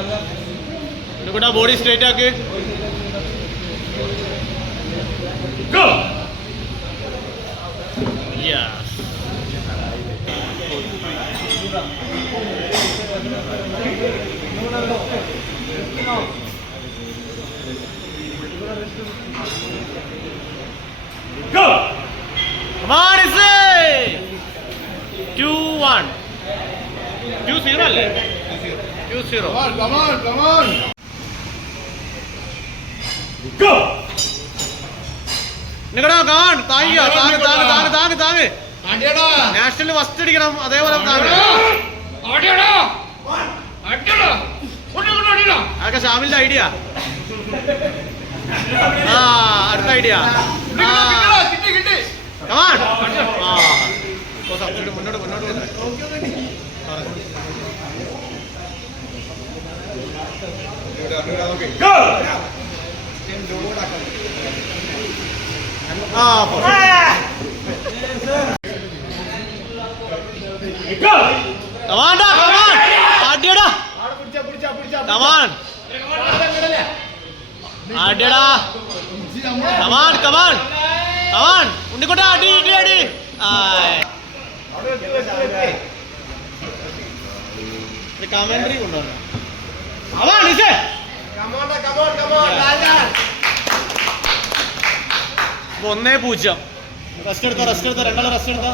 ഉണ്ണിക്കുട്ടാ body straight ആക്ക്. Come on, Isse! 2-1. 2-0 അല്ലേ? 2-0. Come on. Go! നിങ്ങടാ കാൺ താങ്ങ് നാഷണൽ ഫസ്റ്റ് അടിക്കണം. അതേപോലെ അതൊക്കെ ഷാമിലിന്റെ ഐഡിയ. അടുത്ത ഐഡിയ. മുന്നോട്ട് ഉണ്ണിക്കോട്ടെ അടി. കമന്ററി കൊണ്ടുവന്നു. 1-0. റെസ്റ്റ് എടുത്തോ. രണ്ടാളെ റെസ്റ്റ് എടുത്തോ.